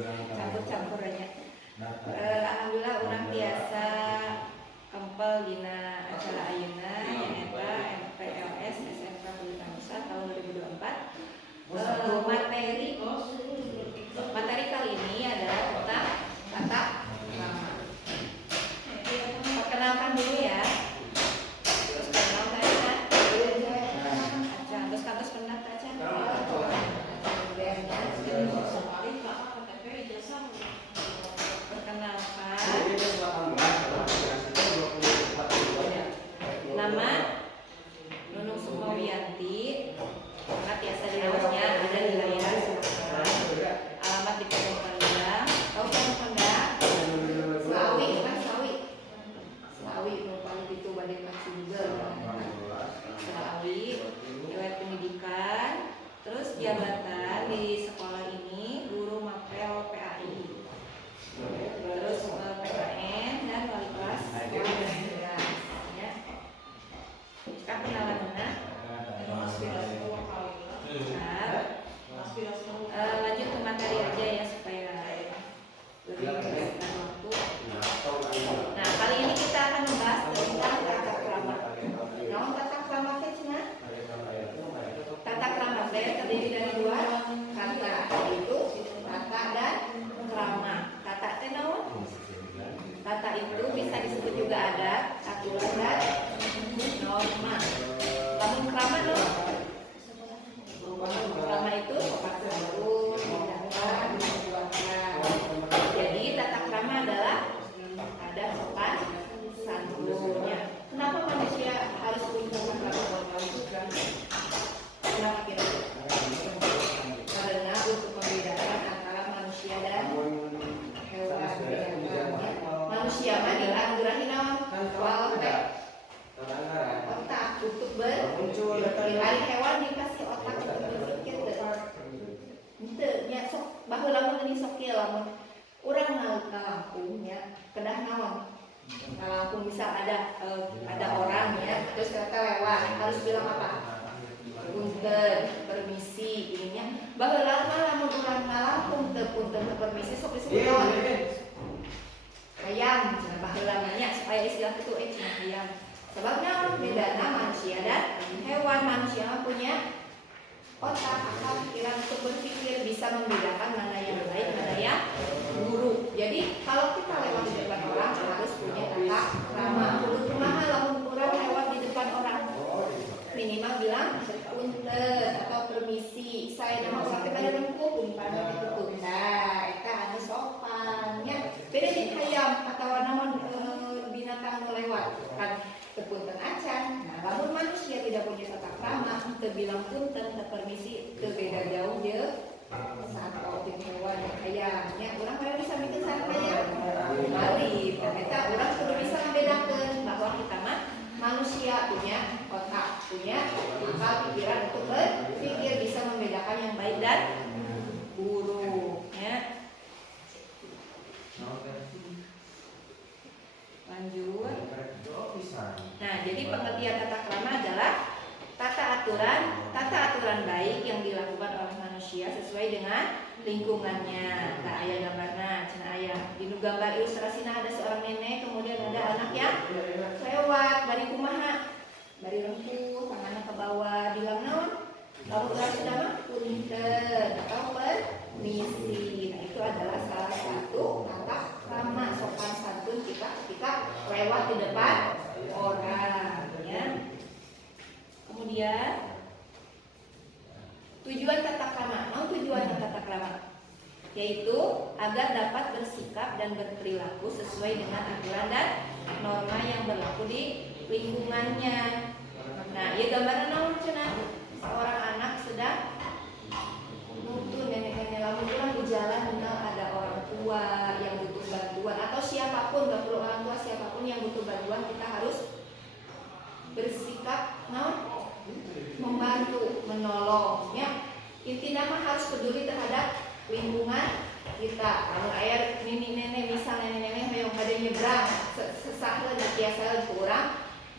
campur-campur aja. Alhamdulillah orang biasa kempel dina acara ayeuna nyaeta MPLS SMK Pelita Nusa tahun 2024. Materi kali ini adalah tentang tata krama. Perkenalkan dulu ya. Terus perkenalkan aja. Terus kantos pendat aja. Nama Nunung Sukmawiyanti, pangkat biasa di bawahnya ada di layar. Alamat di Pondok Pandang. Tahu Pondok Pandang? Selawi paling itu badai masih juga. Selawi, riwayat pendidikan, terus jabatan di sekolah ini guru mapel PAI. Terus PKN dan wali kelas. Kita kenalan mana? Lanjut ke materi aja ya supaya lebih mempersingkat waktu. Nah, kali ini kita akan membahas tentang tata krama. Nah, tata krama kecina? Tata krama terdiri dari dua kata, yaitu tata dan krama. Tata teh naon? Tata itu bisa disebut juga adat, aturan dan norma. Namun krama dong. Krama itu sopan santun, tindakan, perbuatan. Jadi tata krama adalah ada sopan santunnya. Kenapa manusia harus punya tata krama? Kenapa kira-kira? Karena untuk membedakan antara manusia dan hewan. Manusia mah dianggurahi naon? Otak untuk berpikir. Hari hewan dikasih otak untuk berpikir. Henteu nya sok baheula mun geuning sok kieu lamun urang ngalampung nya kedah naon? Ngalampung bisa ada orang ya, terus kita lewat harus bilang apa? Punten, permisi ininya. Baheula mah lamun urang ngalampung teu punten teu permisi sok disebut naon? Hayam, baheula nanya supaya istilah itu cenah hayam. Sebabnya bedana manusia dan hewan. Manusia punya otak, akal, pikiran untuk berpikir, bisa membedakan mana yang baik, mana yang buruk. Jadi kalau kita lewat di depan orang harus punya tata krama. Kudu kumaha lamun urang lewat di depan orang? Minimal bilang punten atau permisi. Saya nama sampai tadi rempuh punten ditutup. Nah, eta anu sopannya. Beda di hayam atau naon binatang lewat kan punten acan. Nah, lamun manusia tidak punya tata krama, teu bilang punten, teu permisi, teu beda jauh je satwa jeung hewan yang hayam. Nya urang bae bisa bikin sareng hayam. Balik, eta urang kudu bisa membedakeun bahwa kita mah manusia punya otak, punya akal pikiran untuk berpikir, bisa membedakan yang baik dan buruk. Ya. Lanjut. Nah, jadi pengertian tata krama adalah tata aturan baik yang dilakukan oleh manusia sesuai dengan lingkungannya. Nah, aya gambarna, cenah aya. Di gambar ilustrasina ada seorang nenek, kemudian ada anak yang lewat, bari kumaha? Bari rempuh, tangannya ke bawah, bilang naon? Lalu urang sudah mah punten atau permisi. Nah, itu adalah salah satu tata krama sopan santun kita ketika lewat di depan orang, ya. Kemudian tujuan tata krama. Mau tujuan tata krama? Yaitu agar dapat bersikap dan berperilaku sesuai dengan aturan dan norma yang berlaku di lingkungannya. Nah, ya gambaran naon cenah? Seorang anak sedang nuntun nenek-nenek lamun urang di jalan kenal ada orang tua yang butuh bantuan atau siapapun, gak perlu orang tua, siapapun yang butuh bantuan kita harus bersikap membantu, menolong. Ya, intinya mah harus peduli terhadap lingkungan kita. Kalau ayah nenek-nenek misal nenek-nenek yang pada nyebrang sesak lah biasa kurang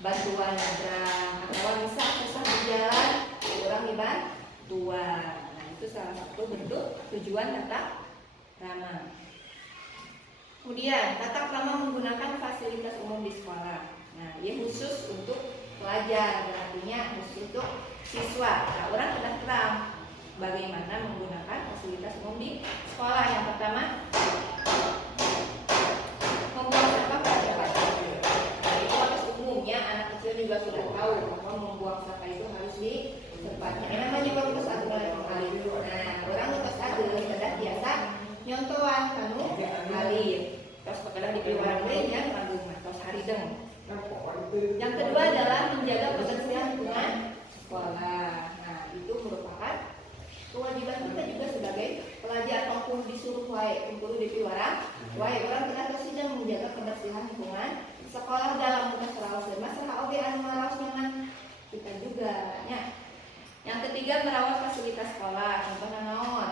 bantuan nyebrang atau misal susah berjalan kurang bantuan. Nah, itu salah satu bentuk tujuan tata krama. Kemudian tata krama menggunakan fasilitas umum di sekolah. Nah, ini khusus untuk pelajar, artinya khusus untuk siswa. Nah, orang sudah tahu bagaimana menggunakan fasilitas umum di sekolah. Yang pertama, membuang sampah pada tempatnya. Nah, itu harus umumnya anak kecil juga sudah tahu bahwa membuang sampah itu harus di tempatnya. Ini namanya juga terus ada mulai kali. Nah, orang terus ada sudah biasa nyontohan kanu kali. Terus pekerjaan di piwara yang ragu terus hari deng. Yang kedua adalah menjaga kebersihan lingkungan sekolah. Nah, itu merupakan kewajiban kita juga sebagai pelajar ataupun disuruh wae kumpul di piwara. Wae orang kena sedang menjaga kebersihan lingkungan sekolah dalam tugas raos dan masalah oge anu ngaraos nyaman kita juga nya. Yang ketiga merawat fasilitas sekolah. Contohnya naon?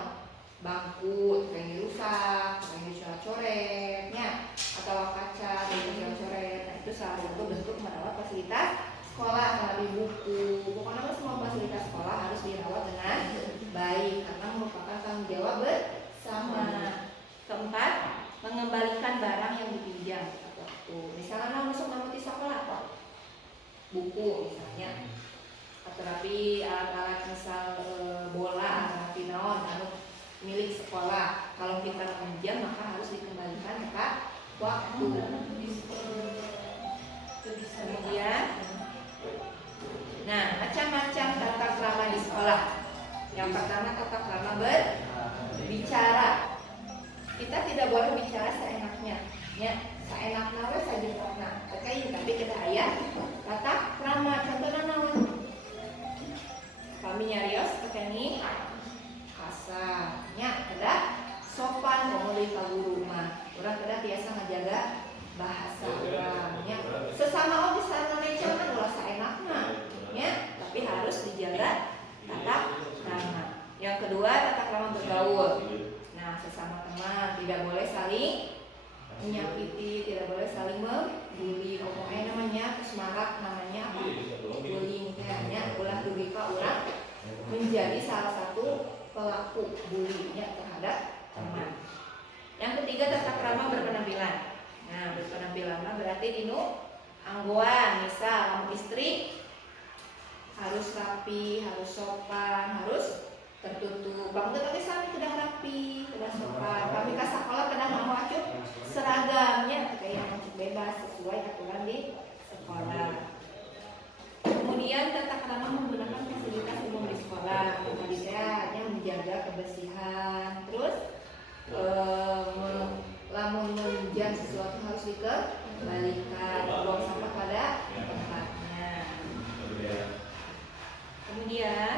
Bangku yang rusak, yang coret-coretnya atau kaca yang coret. Nah, itu salah satu bentuk merawat fasilitas sekolah, melalui buku. Pokoknya semua fasilitas sekolah harus dirawat dengan baik karena merupakan tanggung jawab bersama. Keempat, mengembalikan barang yang dipinjam waktu. Misalnya masuk nama di sekolah apa? Buku misalnya. Atau tapi alat-alat misal bola, tapi naon milik sekolah. Kalau kita pinjam maka harus dikembalikan tepat waktu. Kemudian, nah macam-macam tata krama di sekolah. Yang pertama tata krama berbicara. Kita tidak boleh bicara seenaknya, ya seenaknya saja karena terkait tapi kita ayat tata krama. Contohnya naon? Kami nyarios teknik kasarnya ada sopan ngomongin ke guru mah orang kada biasa ngejaga bahasa orangnya sesama orang bisa ngeleceh kan ulah saenakna ya tapi harus dijaga tata krama. Yang kedua tata krama bergaul. Nah sesama teman tidak boleh saling menyakiti, tidak boleh saling membuli. Pokoknya namanya kesemarak, namanya apa? Bullying kayaknya ulah duripa orang menjadi salah satu pelaku bullyingnya terhadap teman. Yang ketiga tata krama berpenampilan. Nah berpenampilan berarti dinu anggoan misal istri harus rapi, harus sopan, harus tertutup. Bang tapi sami sudah rapi, sudah sopan. Kami ke sekolah kadang mau acuh seragamnya kayak macam bebas sesuai aturan di sekolah. Kemudian tata krama menggunakan fasilitas umum di sekolah. Tadi saya hanya menjaga kebersihan. Terus lamun menjam sesuatu harus dikembalikan, buang sampah pada tempatnya. Kemudian,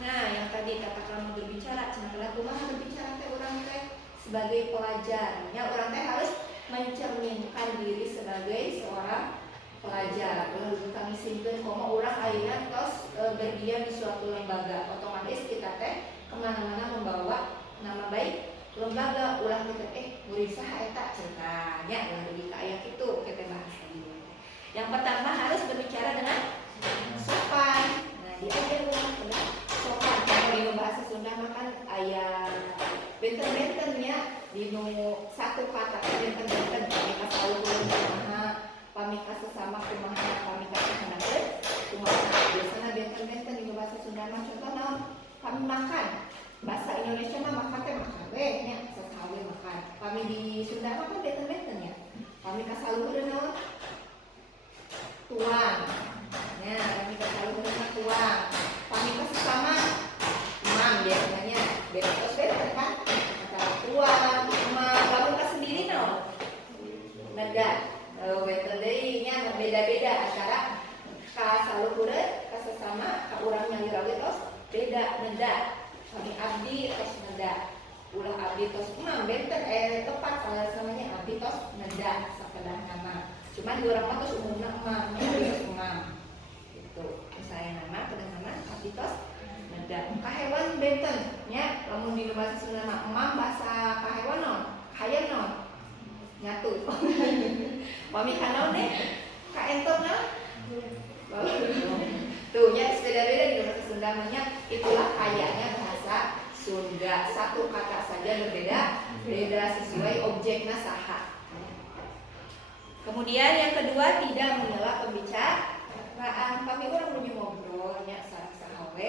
nah yang tadi tata krama berbicara, sementara kumaha berbicara teh orang teh sebagai pelajar. Ya orang teh harus mencerminkan diri sebagai seorang pelajar. Lalu kami simpen komo orang akhirnya tos berdiam di suatu lembaga. Otomatis kita teh kemana-mana membawa nama baik lembaga. Ulah kita murid saha eta ceritanya ulah lebih kaya itu kita bahas dulu. Yang pertama harus berbicara dengan sopan. Nah diajar ulang dengan sopan. Kalau di bahasa Sunda makan ayat benten-bentennya di satu kata benten-benten kami kasih kumaha pamika sesama kumaha pamika hendakeun kumaha biasana benten-benten di bahasa Sunda mah contohna kami makan bahasa Indonesia mah makan teh makan we nya sasawe makan kami di Sunda mah kan benten-benten ya kami kasaluheureun naon tuang ya kami kasaluheureun tuang pamika sesama imam biasanya betos benten kan antara tuang imam lalu ka sendiri naon nada benten deui nya beda-beda antara ka saluheureun ka sesama ka urang nyalirawi tos beda neda kami abdi tos neda ulah abdi tos imam benten tepat kalau namanya abdi tos neda sakedah nama cuma di urang mah tos umumna imam abdi tos imam gitu misalnya nama kedah nama abdi tos neda ka hewan benten nya lamun di bahasa Sunda mah imam bahasa ka hewan naon hayam naon nyatu pami kanaon deh ka entok naon tuh nya beda-beda di bahasa Sunda nya itulah kayaknya bahasa Sunda. Satu kata saja berbeda sesuai objeknya saha. Kemudian yang kedua, tidak menyela pembicaraan. Kami orang menuju ngobrolnya sahawe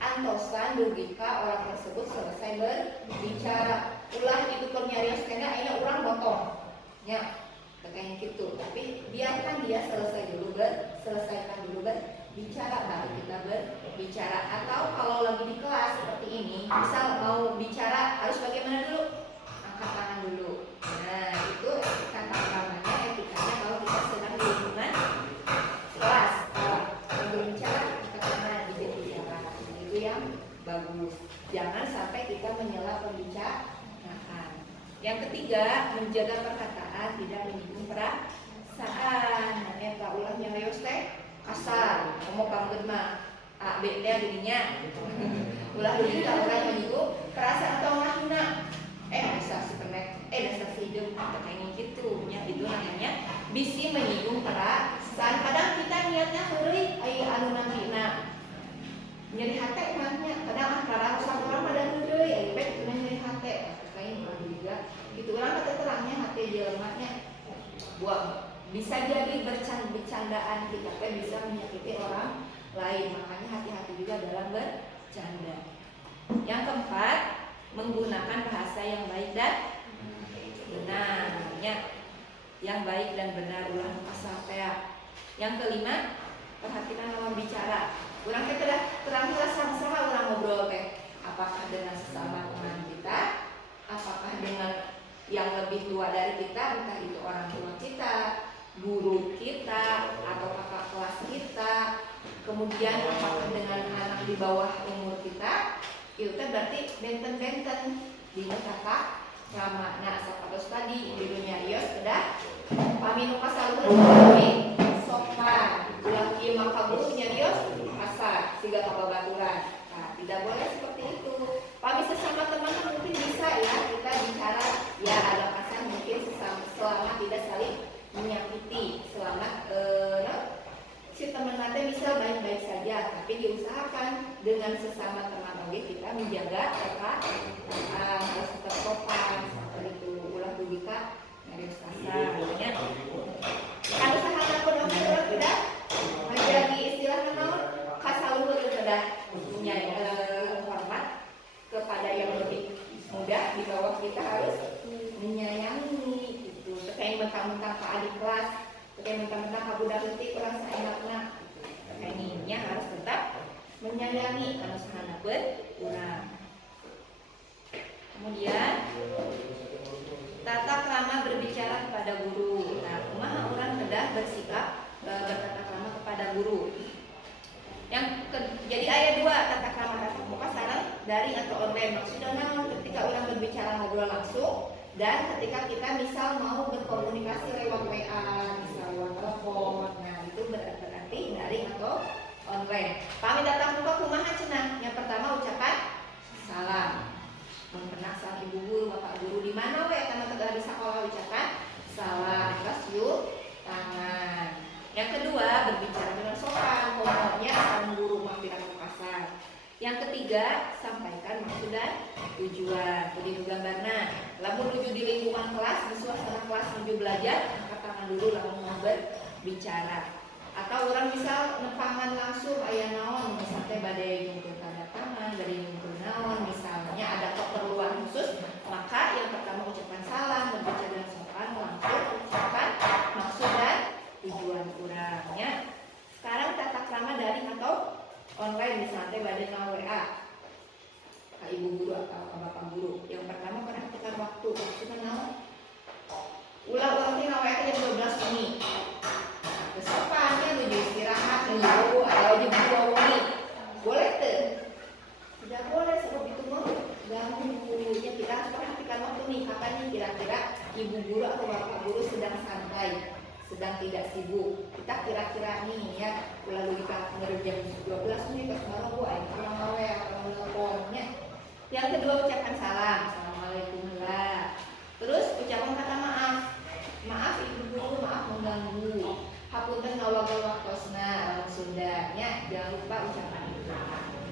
antosan dugika orang tersebut selesai berbicara. Ulah itu pernyarios kena akhirnya orang potong ya kayak gitu. Tapi biarkan dia selesaikan dulu berbicara, baru kita berbicara. Atau kalau lagi di kelas seperti ini, misal mau bicara harus bagaimana dulu? Angkat tangan dulu. Nah itu kata namanya etikanya kalau kita sedang di lingkungan kelas. Sambil bicara angkat tangan, bicara. Itu yang bagus. Jangan sampai kita menyela pembicaraan. Yang ketiga, menjaga perkataan, tidak menyinggung perasaan. Nah, eta ulahnya leos teh kasar, ngomong kamu mah A B teh dirinya. Ulah dulu orang menyinggung perasaan atau menghina. Dasar si pemek, dasar si hidup kayak gitu. Ya, itu namanya bisi menyinggung perasaan. Kadang kita niatnya heureuy aya anu nampina. Nyeri hate emangnya, kadang karang sama orang pada heureuy aya bae nyeri hate. Juga gitu orang kata terangnya hati jelmanya buat bisa jadi bercandaan kita bisa menyakiti orang lain, makanya hati-hati juga dalam bercanda. Yang keempat, menggunakan bahasa yang baik dan benar, yang baik dan benar ulah sampai. Yang kelima, perhatikan lawan bicara. Orang teh terangnya sama-sama orang ngobrol teh, apakah dengan sesama teman kita, apakah dengan yang lebih tua dari kita, entah itu orang tua kita, guru kita, atau kakak kelas kita, kemudian apakah dengan anak di bawah umur kita, itu berarti benten-benten di kata lama. Nah, sapatos tadi di dunia rios sudah paminu kasaluhur tapi sopan, ulah kieu maka gurunya rios kasar siga kababaturan. Nah, tidak boleh seperti itu. Kami sesama teman mungkin bisa ya kita bicara ya ada kasar mungkin selama tidak saling menyakiti, selama si teman nanti bisa baik-baik saja, tapi diusahakan dengan sesama teman lagi kita menjaga harus tetap sopan seperti itu. Ulah dugika harus kasar, makanya harus sahabat pun orang tidak menjadi istilah naon kasaluhur sudah punya hormat kepada yang lebih muda di bawah kita harus menyayangi gitu. Terkait mentang-mentang ke adik kelas, terkait mentang-mentang ke budak leutik orang saenakna. Terkaitnya harus tetap menyayangi karena sahana urang. Kemudian tata krama berbicara kepada guru. Nah, kumaha orang kedah bersikap bertata krama kepada guru. Jadi ayat 2 tata krama tatap muka sekarang dari atau online. Maksudnya ketika orang berbicara ngobrol langsung dan ketika kita misal mau berkomunikasi lewat WA, misal lewat telepon. Nah, itu berarti dari atau online. Pami tatap muka kumaha cenah? Yang pertama ucapan salam. Pernah salam ibu guru, bapak guru di mana we karena telah di sekolah ucapan salam. Terus yuk tangan. Yang kedua, berbicara dengan sopan, pokoknya salam guru mah tidak kasar. Yang ketiga, sampaikan maksud dan tujuan. Jadi gambarna, lamun menuju di lingkungan kelas, di suasana kelas menuju belajar, angkat tangan dulu lamun mau berbicara. Atau orang misal nepangan langsung aya naon, misalnya badai nyumpul tanda tangan, badai nyumpul naon, misalnya ada keperluan khusus, maka yang pertama ucapan salam, berbicara dengan sopan, langsung ucapan maksud dan tujuan kurangnya. Sekarang tata krama daring atau online, misalnya badai ngawe WA ke ibu guru atau ke bapak guru. Yang pertama perhatikan waktu, maksudnya naon? Ulang-ulang ngawe aja jam 12 ini. Kesopannya menuju istirahat, menuju atau di bawah menit. Boleh tuh? Tidak boleh sebab itu mau ganggu. Ya kita harus perhatikan waktu nih, kapan nih kira-kira ibu guru atau bapak guru sedang santai, sedang tidak sibuk. Kita kira-kira nih ya, lalu kita jam 12 nih ke semarang bu, ayo pulang awe atau teleponnya. Yang kedua ucapan salam, assalamualaikum lah. Terus ucapan kata maaf, maaf ibu guru, maaf mengganggu. Hapunten ngawaga-waktosna orang Sundanya, jangan lupa ucapan itu.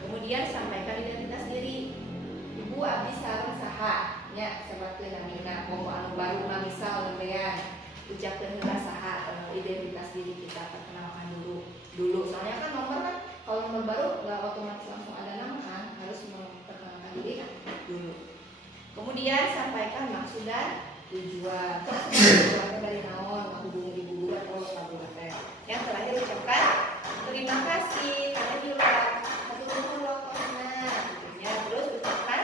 Kemudian sampaikan identitas diri. Ibu Bu abdi sareng saha nya sebatkeun namina komo anu baru mah misal lebean ucapkeun heula saha identitas diri kita, perkenalkan dulu soalnya kan nomor kan kalau nomor baru nggak otomatis langsung ada nama kan, harus memperkenalkan diri dulu. Kemudian sampaikan maksud dan tujuan. Terus tujuannya dari naon, menghubungi ibu guru atau guru teh. Yang terakhir ucapkan terima kasih karena diulang satu turun lokosna. Ya, terus ucapkan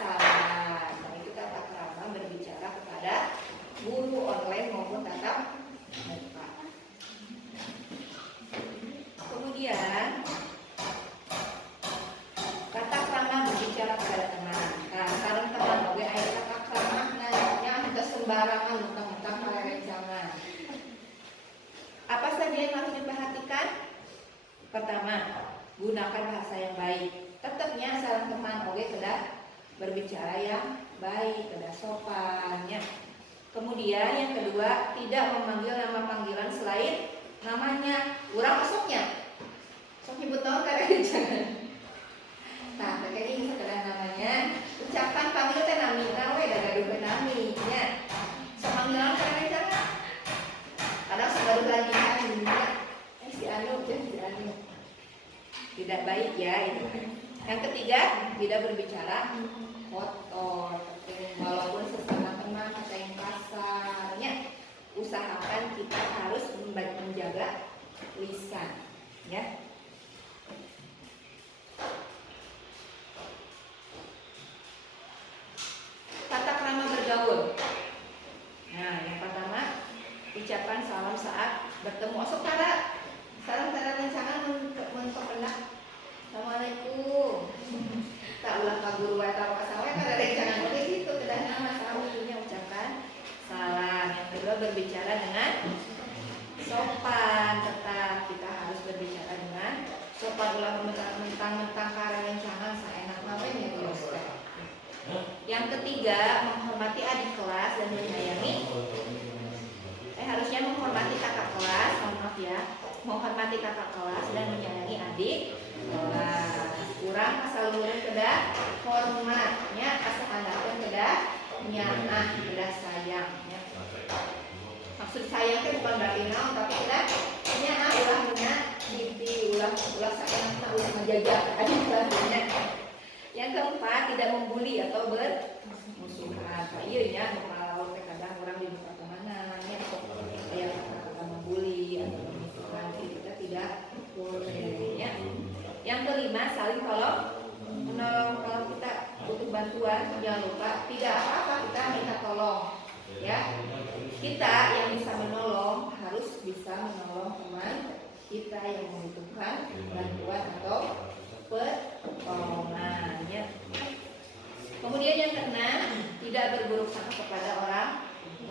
salam. Nah itu tata krama berbicara kepada guru online maupun tatap muka. Kemudian tata krama berbicara kepada teman. Nah, sareng teman oge aya tata krama nya henteu sembarangan mentang-mentang karerencangan. Apa saja yang harus diperhatikan? Pertama, gunakan bahasa yang baik. Tetapnya sareng teman oge kedah berbicara yang baik, kedah sopannya. Kemudian yang kedua, tidak memanggil nama panggilan selain namanya. Urang masuknya sok nyebut naon karerencangan. Nah, kayak ini sekedar namanya. Ucapan panggil teh namina we da gaduh nami nya. Samanggilan karerencangan. Kadang sebaru landian dunia. Si Anu, si Anu. Tidak baik ya itu. Yang ketiga, tidak berbicara kotor. Walaupun sesama teman kata yang kasarnya, usahakan kita harus menjaga lisan, ya. Tata krama bergaul. Nah, yang pertama, ucapan salam saat bertemu. Saudara, salam rencangan untuk hendak. Assalamualaikum. Tak ulah ka guru wae taruh kasawe kada rencangan oge kitu kedah nama salam punya ucapan salam. Yang kedua berbicara dengan sopan, tetap kita harus berbicara dengan sopan, ulah mentang-mentang karerencangan saenakna we nya Dios. Yang ketiga, menghormati adik kelas dan menyayangi. Harusnya menghormati kakak kelas, maaf ya, menghormati kakak kelas dan menyayangi adik kelas. Kurang kasalureun kedah hormatnya, kasahandapeun kedah nyaah, kedah sayangnya. Maksud sayang itu bukan berarti naon, tapi kedah nyaah ulah guna siti, ulah saeunana ulah menjaga adik kelasnya. Yang keempat, tidak membuli atau bermusuhan. Ieu nya kalau kadang orang di muka kemana nya kayak kata membuli atau bermusuhan, kita tidak boleh ya. Yang kelima, saling menolong. Kalau kita butuh bantuan, jangan lupa tidak apa-apa kita minta tolong ya. Kita yang bisa menolong harus bisa menolong teman kita yang membutuhkan bantuan atau pertolongannya. Kemudian yang keenam, tidak berburuk sangka kepada orang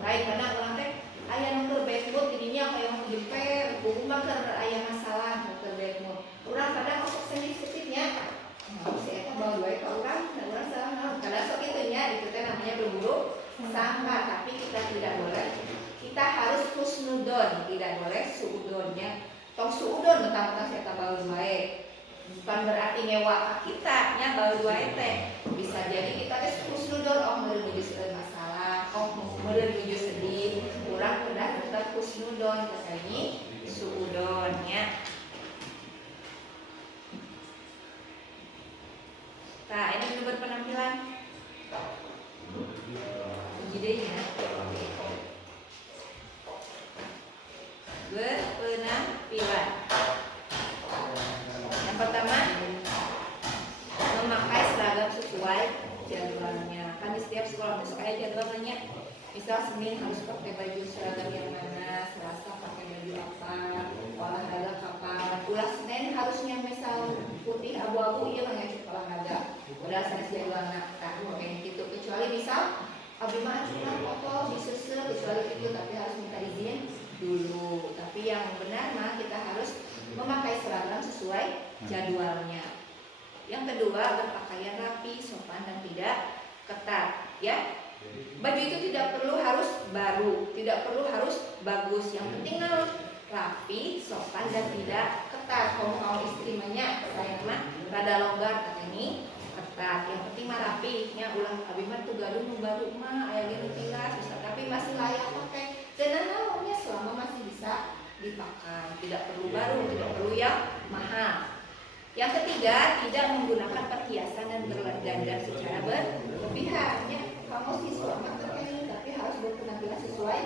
lain, karena orang teh aya nu keur bad mood didinya aya nu jemper, kumaha keur aya masalah keur bad mood. Urang kadang sok sensitifnya. Si eta bawa wae ka urang, urang salah naon. Kadang sok kitu nya, itu teh namanya berburuk sangka, tapi kita tidak boleh. Kita harus husnudon, tidak boleh suudonnya. Tong suudon mentang-mentang si eta bawa wae. Bukan berarti nyewa kita nya bawa wae teh. Bisa jadi kita teh husnudon, oh meureun nuju masalah, oh meureun nuju sedih. Urang udah tetap husnudon, katanya suudon nya. Nah, ini dulu berpenampilan. Idenya. Berpenampilan. Yang pertama, memakai seragam sesuai jadwalnya. Kan di setiap sekolah besok ada jadwalnya. Misal Senin harus pakai baju seragam yang mana, Selasa pakai baju apa, olahraga kapan. Ulah Senin harusnya misal putih abu-abu, iya mah ngecek olahraga. Udah sanes jadwalna. Tah kayak gitu. Kecuali misal abdi mah cuma foto diseuseut kecuali itu, tapi harus minta izin dulu. Tapi yang benar mah kita harus memakai seragam sesuai jadwalnya. Yang kedua, berpakaian rapi, sopan dan tidak ketat, ya. Baju itu tidak perlu harus baru, tidak perlu harus bagus. Yang penting rapi, sopan dan tidak ketat. Kalau istri banyak, saya mah rada longgar katanya. ketat. Yang penting mah rapi nya ulah abi mah tuh gaduh nu baru mah aya ge nu tilas bisa tapi masih layak pakai. Dan namanya selama masih bisa dipakai, tidak perlu baru, tidak perlu yang mahal. Yang ketiga, tidak menggunakan perhiasan dan berdandan secara berlebihan. Ya, kamu siswa mah terkait tapi harus berpenampilan sesuai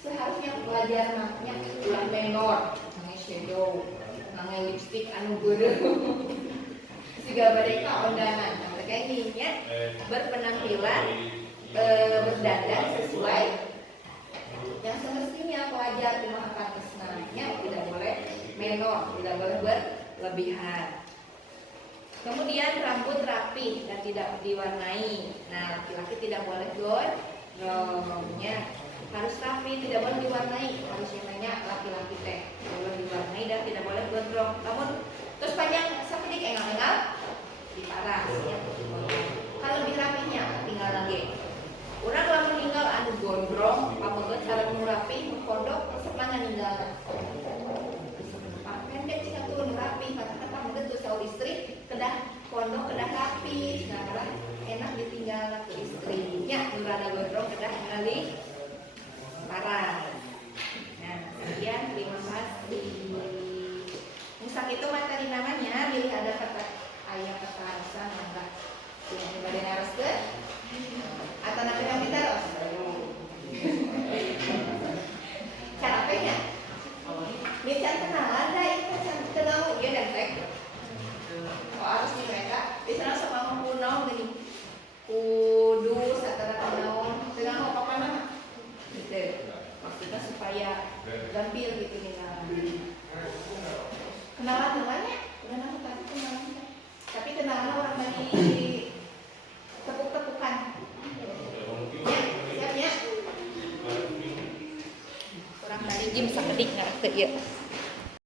seharusnya pelajar maknya ulah menor, pakai shadow, pakai lipstick anu geureuh. Siga mereka ondangan, terkait ininya berpenampilan berdandan sesuai yang semestinya pelajar kumaha pantasnya, tidak boleh menor, tidak boleh berlebihan. Kemudian rambut rapi dan tidak diwarnai. Nah, laki-laki tidak boleh gondrongnya, harus rapi, tidak boleh diwarnai. Harus yang namanya laki-laki teh tidak boleh diwarnai dan tidak boleh gondrong. Namun terus panjang seperti engal-engal diparas ya. Kalau lebih rapinya tinggal lagi. Urang lamun ninggal anu gondrong, pameget sareng nu rapi, nu pondok resep mana ninggalna. Pendek cenah turun rapi, kata-kata pameget tuh saur istri, kedah pondok kedah rapi, nah malah enak ditinggal ke istrinya, nu rada gondrong kedah ngali paras. Nah, sekian terima kasih. Misal itu materi namanya, pilih ada kata ayat kata harusan enggak. Yang ibadah haruskeun atau nanti yang kita harus cara pengen bisa kenalan dah itu kenal ya dan tek harus di mereka bisa langsung ngomong kuno gini kudu satara kenal dengan apa mana gitu maksudnya supaya gampil gitu nih kenalan namanya udah nama tadi kenalan tapi kenalan orang dari tepuk-tepukan ya siap ya orang dari gym sama dik ngerti ya